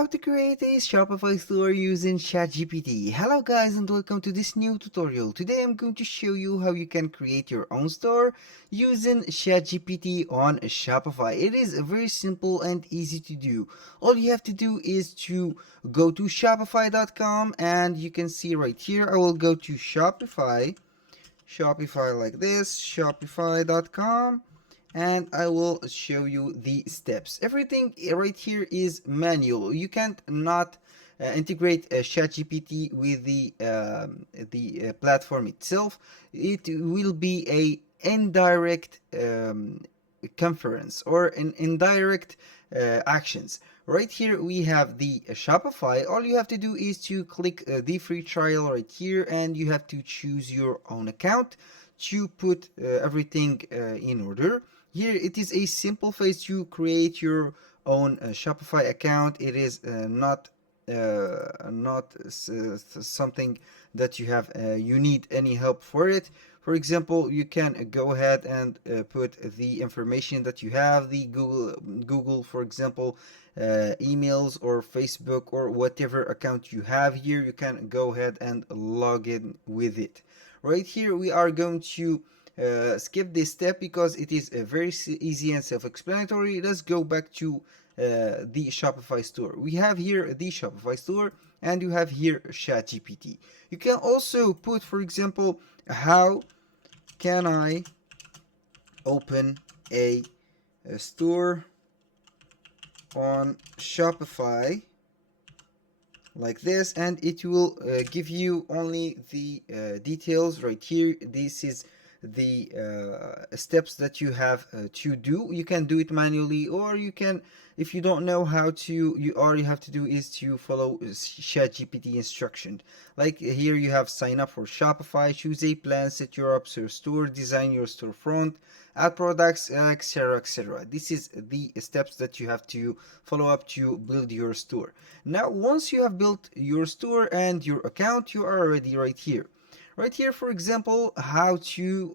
How to create a Shopify store using ChatGPT. Hello guys and welcome to this new tutorial. Today I'm going to show you how you can create your own store using ChatGPT on Shopify. It is very simple and easy to do. All you have to do is to go to shopify.com, and you can see right here I will go to Shopify like this, shopify.com, and I will show you the steps. Everything right here is manual. You can't not integrate ChatGPT with the platform itself. It will be a indirect conference or an indirect actions. Right here we have the Shopify. All you have to do is to click the free trial right here, and you have to choose your own account to put everything in order. Here it is a simple phase to create your own Shopify account. It is not something that you need any help for it. For example, you can go ahead and put the information that you have, the Google, for example, emails or Facebook or whatever account you have here. You can go ahead and log in with it. Right here, we are going to skip this step because it is very easy and self-explanatory. Let's go back to the Shopify store. We have here the Shopify store, and you have here ChatGPT. You can also put, for example, how can I open a store on Shopify like this, and it will give you only the details right here. This is the steps that you have to do. You can do it manually, or you can, if you don't know how to, all you have to do is to follow ChatGPT instruction. Like here you have sign up for Shopify, choose a plan, set your up your store, design your storefront, add products, etc, etc. This is the steps that you have to follow up to build your store. Now once you have built your store and your account, you are already right here. Right here, for example, how to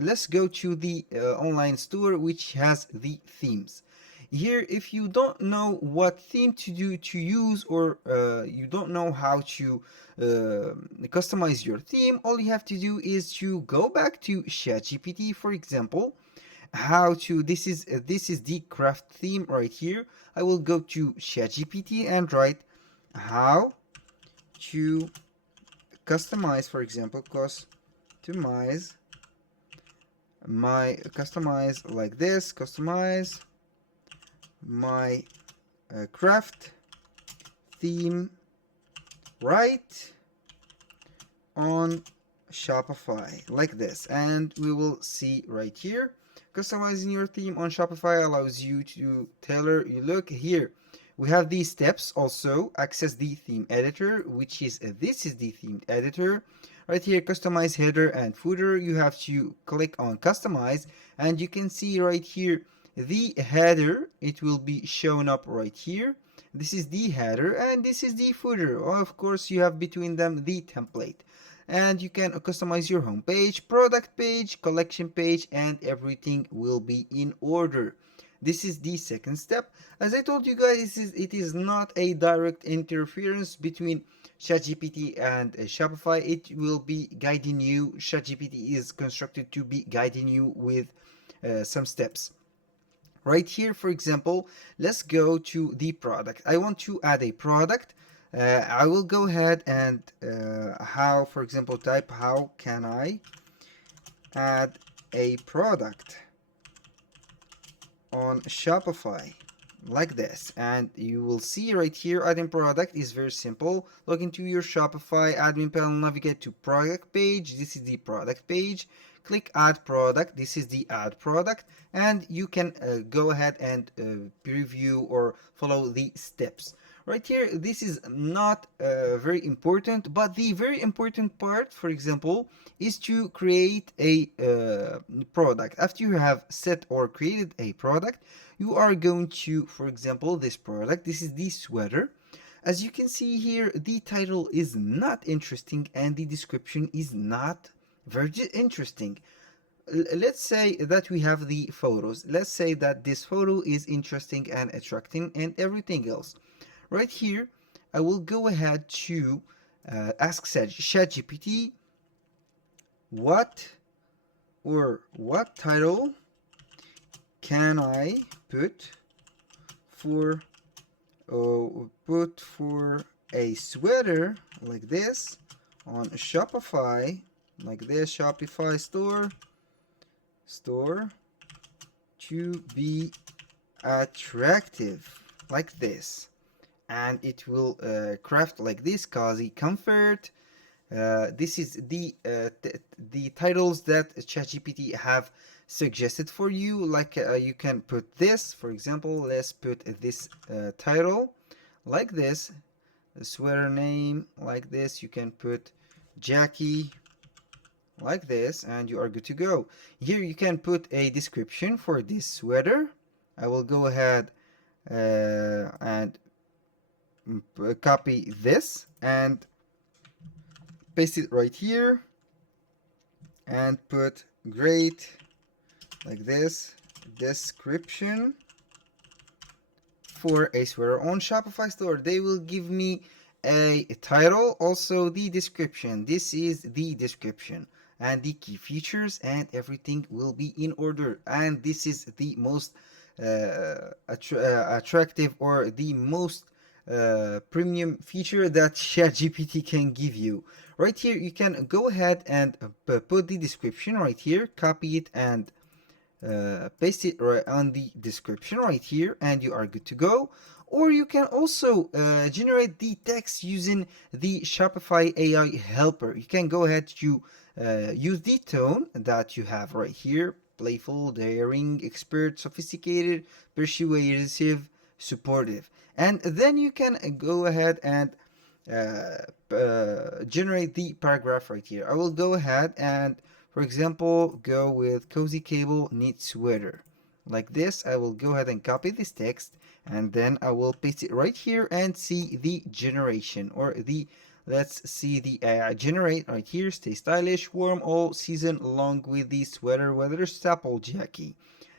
let's go to the online store which has the themes. Here, if you don't know what theme to use, or you don't know how to customize your theme, all you have to do is to go back to ChatGPT. For example, how to this is the craft theme right here. I will go to ChatGPT and write how to customize, for example, customize like this, customize my craft theme right on Shopify like this, and we will see right here, customizing your theme on Shopify allows you to tailor your look. Here we have these steps. Also access the theme editor, which is this is the theme editor. Right here, customize header and footer. You have to click on customize, and you can see right here the header. It will be shown up right here. This is the header and this is the footer. Of course, you have between them the template, and you can customize your home page, product page, collection page, and everything will be in order. This is the second step. As I told you guys, it is not a direct interference between ChatGPT and Shopify. It will be guiding you. ChatGPT is constructed to be guiding you with some steps. Right here, for example, let's go to the product. I want to add a product. I will go ahead and for example, type how can I add a product on Shopify like this, and you will see right here adding product is very simple. Log into your Shopify admin panel, navigate to product page. This is the product page. Click add product. This is the add product, and you can go ahead and preview or follow the steps. Right here, this is not very important, but the very important part, for example, is to create a product. After you have set or created a product, you are going to, for example, this product, this is the sweater. As you can see here, the title is not interesting and the description is not very interesting. Let's say that we have the photos. Let's say that this photo is interesting and attracting and everything else. Right here, I will go ahead to ask ChatGPT what what title can I for put for a sweater like this on Shopify, like this Shopify store to be attractive, like this, and it will craft like this: cozy comfort. This is the titles that ChatGPT have suggested for you. Like you can put this, for example. Let's put this title like this, the sweater name like this. You can put Jackie like this, and you are good to go. Here you can put a description for this sweater. I will go ahead and copy this and paste it right here and put great like this description for a sweater on Shopify store. They will give me a title, also the description. This is the description and the key features, and everything will be in order. And this is the most attractive, or the most premium feature that ChatGPT can give you. Right here, you can go ahead and put the description right here, copy it, and paste it right on the description right here, and you are good to go. Or you can also generate the text using the Shopify AI helper. You can go ahead to use the tone that you have right here: playful, daring, expert, sophisticated, persuasive, supportive. And then you can go ahead and generate the paragraph right here. I will go ahead and, for example, go with cozy cable knit sweater. Like this, I will go ahead and copy this text, and then I will paste it right here and see the generation, or the, let's see the AI generate right here. Stay stylish, warm all season long with the sweater weather staple Jackie.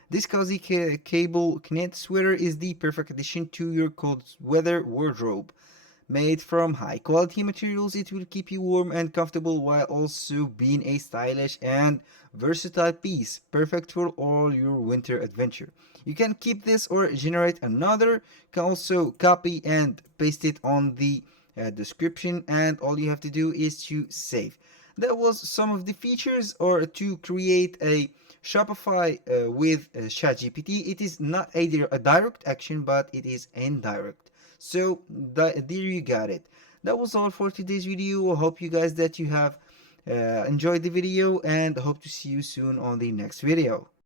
This cozy cable knit sweater is the perfect addition to your cold weather wardrobe. Made from high quality materials, it will keep you warm and comfortable while also being a stylish and versatile piece, perfect for all your winter adventure. You can keep this or generate another. You can also copy and paste it on the description, and all you have to do is to save. That was some of the features, or to create a Shopify with ChatGPT. It is not a direct action, but it is indirect. So there you got it. That was all for today's video. I hope you guys that you have enjoyed the video, and hope to see you soon on the next video.